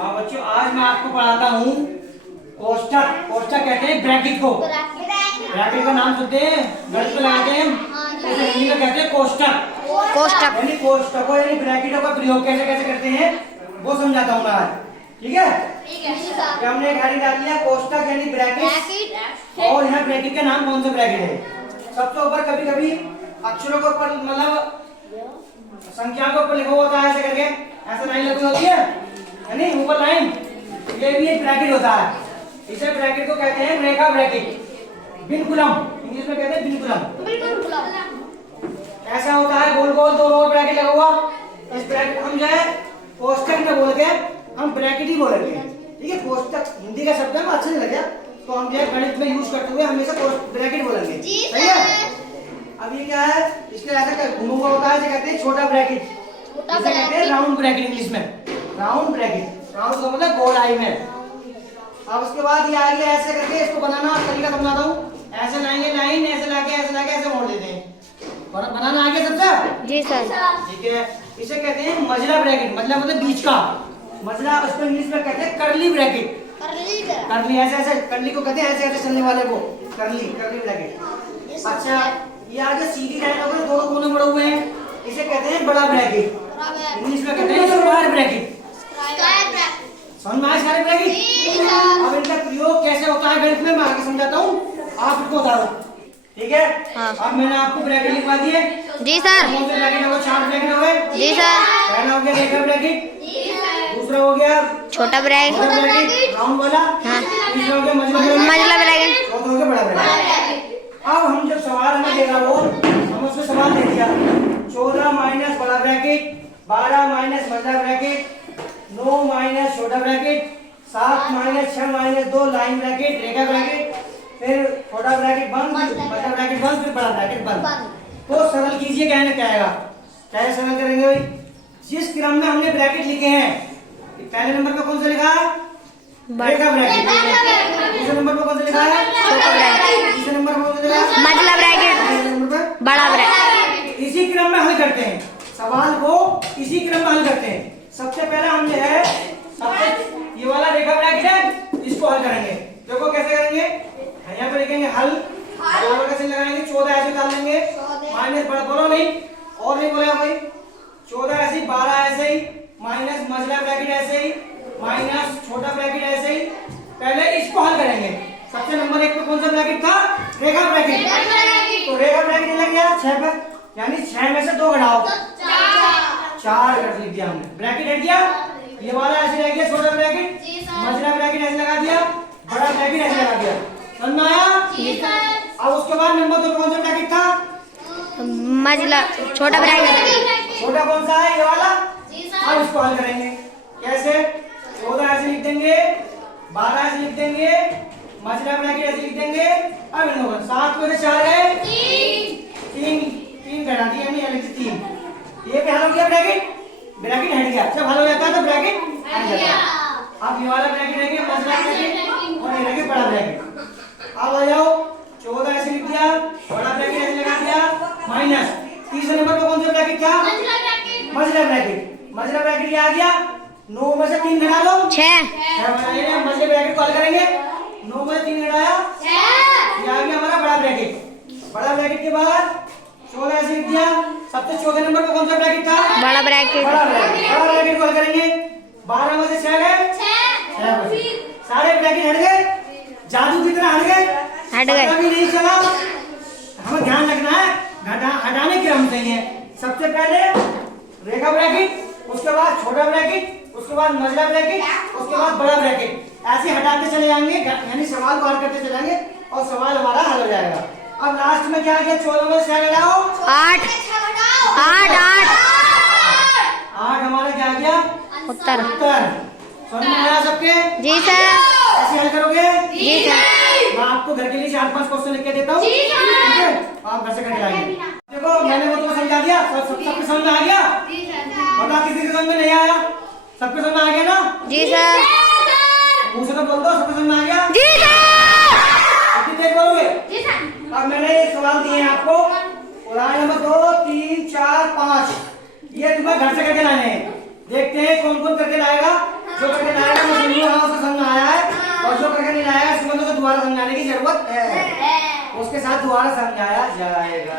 हाँ बच्चों, आज मैं आपको पढ़ाता हूँ कोष्टक। कोष्टक कहते हैं ब्रैकेट को। ब्रैकेट का नाम सुनते हैं, गणित में लगाते हैं, जैसे हिंदी में कहते हैं कोष्टक। कोष्टक यानी कोष्टकों यानी ब्रैकेटों का प्रयोग कैसे कैसे करते हैं वो समझाता हूँ मैं आज। ठीक है? तो हमने एक हेडिंग डाल दिया कोष्टक यानी ब्रैकेट, और यहाँ ब्रैकेट का नाम कौन सा ब्रैकेट है। सबसे ऊपर कभी कभी अक्षरों के ऊपर मतलब संख्या के ऊपर लिखा होता है ऐसे करके, ऐसे लाइन लगी होती है यानी ऊपर लाइन, ये भी एक ब्रैकेट होता है। इसे ब्रैकेट को कहते हैं रेखा ब्रैकेट, बिनकुलम, इंग्लिश में कहते हैं बिनकुलम। ऐसा होता है गोल गोल दो रोल ब्रैकेट लगा हुआ, इस ब्रैकेट हम जो है कोष्टक में बोल के हम ब्रैकेट ही बोलेंगे। ठीक है? कोष्टक हिंदी का शब्द है, अच्छा नहीं लगे तो हम जो है गणित में यूज करते हुए हमेशा ब्रैकेट बोलेंगे। सही है? अब ये क्या है, इसके ऐसा घुमा हुआ होता है, इसे कहते हैं छोटा ब्रैकेट, इसे कहते हैं राउंड ब्रैकेट इंग्लिश में। राउंड ब्रैकेट, राउंड का मतलब गोल आई में। अब उसके बाद ये आगे ऐसे करके इसको बनाना तरीका समझाता हूँ। ऐसे लाएंगे लाइन, ऐसे लाके ऐसे मोड़ देते हैं। बनाना आगे सबसे? जी सर। ठीक है, इसे कहते हैं मजला ब्रैकेट। मजला मतलब बीच का, मजला उसको इंग्लिश में कहते हैं करली ब्रैकेट। करली ऐसे ऐसे, करली को कहते हैं ऐसे ऐसे चलने वाले को करली ब्रैकेट। अच्छा, ये आगे सीधी लाइन होकर दोनों कोने बड़े हुए हैं, इसे कहते हैं बड़ा ब्रैकेट। इंग्लिश में कहते हैं स्क्वायर ब्रैकेट। समझ में आया सारे ब्रैकेट? अब इनका प्रयोग कैसे होता है गणित में मैं आगे समझाता हूँ, आप इसको बता दो। ठीक है? हाँ। अब मैंने आपको ब्रैकेट लिखवा दिए। जी सर। कौन से ब्रैकेट हो गए? 4 ब्रैकेट हो गए। जी सर। पहला हो गया रेखा ब्रैकेट, दूसरा हो गया छोटा ब्रैकेट राउंड वाला, तीसरा हो गया मजला ब्रैकेट, चौथा हो गया बड़ा ब्रैकेट। अब हम जब सवाल हमें देगा वो हम उसमें सवाल दे दिया 14 माइनस बड़ा ब्रैकेट, 12 माइनस मजला ब्रैकेट, 9 माइनस छोटा bracket, 7 minus 6 minus 2 line bracket रेखा ब्रैकेट, फिर छोटा ब्रैकेट बंद, बड़ा ब्रैकेट बंद, फिर बड़ा ब्रैकेट बंद। तो सरल कीजिए, कहने क्या आएगा, कैसे सरल करेंगे भाई? जिस क्रम में हमने ब्रैकेट लिखे हैं, पहले नंबर पे कौन सा लिखा है? रेखा ब्रैकेट। दूसरे नंबर पे कौन सा लिखा है? छोटा ब्रैकेट। तीसरे नंबर पे कौन सा लिखा है? मजला ब्रैकेट, बड़ा ब्रैकेट। इसी क्रम में हल करते हैं सवाल को, इसी क्रम में हल करते हैं। सबसे पहले हम जो है सबसे ये वाला रेखा ब्रैकेट है, इसको हल करेंगे। देखो कैसे करेंगे, यहाँ पे लिखेंगे हल, बराबर कैसे लगाएंगे? 14 ऐसे डाल लेंगे, माइनस बड़ा बोलो नहीं और नहीं बोलेगा भाई, 14 ऐसे ही, 12 ऐसे ही, माइनस मजला ब्रैकेट ऐसे ही, माइनस छोटा ब्रैकेट ऐसे ही। पहले इसको हल करेंगे। सबसे नंबर 1 पे कौन सा ब्रैकेट था? रेखा ब्रैकेट। तो रेखा ब्रैकेट लग गया 6 पर, यानी 6 में से 2 घटाओ, 4 कर लिख दिया हमने। ब्रैकेट हट गया, ये वाला ऐसे रह गया छोटा ब्रैकेट, मजला ब्रैकेट ऐसे लगा दिया, बड़ा ब्रैकेट ऐसे लगा दिया। समझ में आया? अब उसके बाद नंबर 2 कौन सा ब्रैकेट था? मजला छोटा ब्रैकेट। छोटा कौन सा है? ये वाला। अब इसको हल करेंगे कैसे? 14 ऐसे लिख देंगे, 12 ऐसे लिख देंगे, मजला ब्रैकेट ऐसे लिख देंगे। अब इन लोगों 7 में से 4 है 3 घटा दिया हमने, यानी 3। ये भी हल हो गया, ब्रैकेट हट गया। जब हल हो जाता है तो ब्रैकेट हट जाता है। अब ये वाला ब्रैकेट रह गया मजला ब्रैकेट, और ये रह गया बड़ा ब्रैकेट। अब आ जाओ, 14 ऐसे लिख दिया, बड़ा ब्रैकेट ऐसे लगा दिया, माइनस तीसरे नंबर पे कौन सा ब्रैकेट था? मजला ब्रैकेट। मजला ब्रैकेट ये आ गया, 9 में से 3 घटा लो, 6 बनाइए। मजले ब्रैकेट को हल करेंगे, 9 में से 3 घटाया 6, ये आ गया हमारा बड़ा ब्रैकेट। बड़ा ब्रैकेट के बाद 14 ऐसे लिख दिया, सबसे चौथे नंबर पे कौन सा ब्रैकेट था? बड़ा ब्रैकेट। बड़ा ब्रैकेट को हल करेंगे, 12 में से 6 गए, 6 सारे ब्रैकेट हट गए, जादू की तरह हट गए। अभी नहीं चला, हमें ध्यान रखना है, हटाने क्रम चाहिए। सबसे पहले रेखा ब्रैकेट, उसके बाद छोटा ब्रैकेट, उसके बाद मजला ब्रैकेट, उसके बाद बड़ा ब्रैकेट, ऐसे हटाते चले जाएंगे, यानी सवाल को हल करते चले जाएंगे और सवाल हमारा हल हो जाएगा। अब लास्ट में क्या किया? 14 में 6 घटाओ, 8 हमारा क्या गया? उत्तर। समझ में आया सबके? जी सर। ऐसे हल करोगे? जी सर। मैं आपको घर के लिए 4-5 क्वेश्चन लिख के देता हूँ, ठीक है? आप घर से करके लाएंगे। देखो मैंने वो तुम्हें समझा दिया, सबके समझ में आ गया? बता किसी के समझ में नहीं आया? सबके समझ में आ गया ना? जी सर। मुँह से तो बोल दो, सबके समझ में आ गया? जी सर। कितनी देर बोलोगे? जी सर। अब मैंने ये सवाल दिए हैं आपको, उदाहरण नंबर 2, 3, 4, 5, ये तुम्हें घर से करके लाने हैं। देखते हैं कौन कौन करके लाएगा, जो करके लाएगा हाँ उसको समझ में आया है, और जो करके नहीं आया उसको दोबारा समझाने की जरूरत है, उसके साथ दोबारा समझाया जाएगा।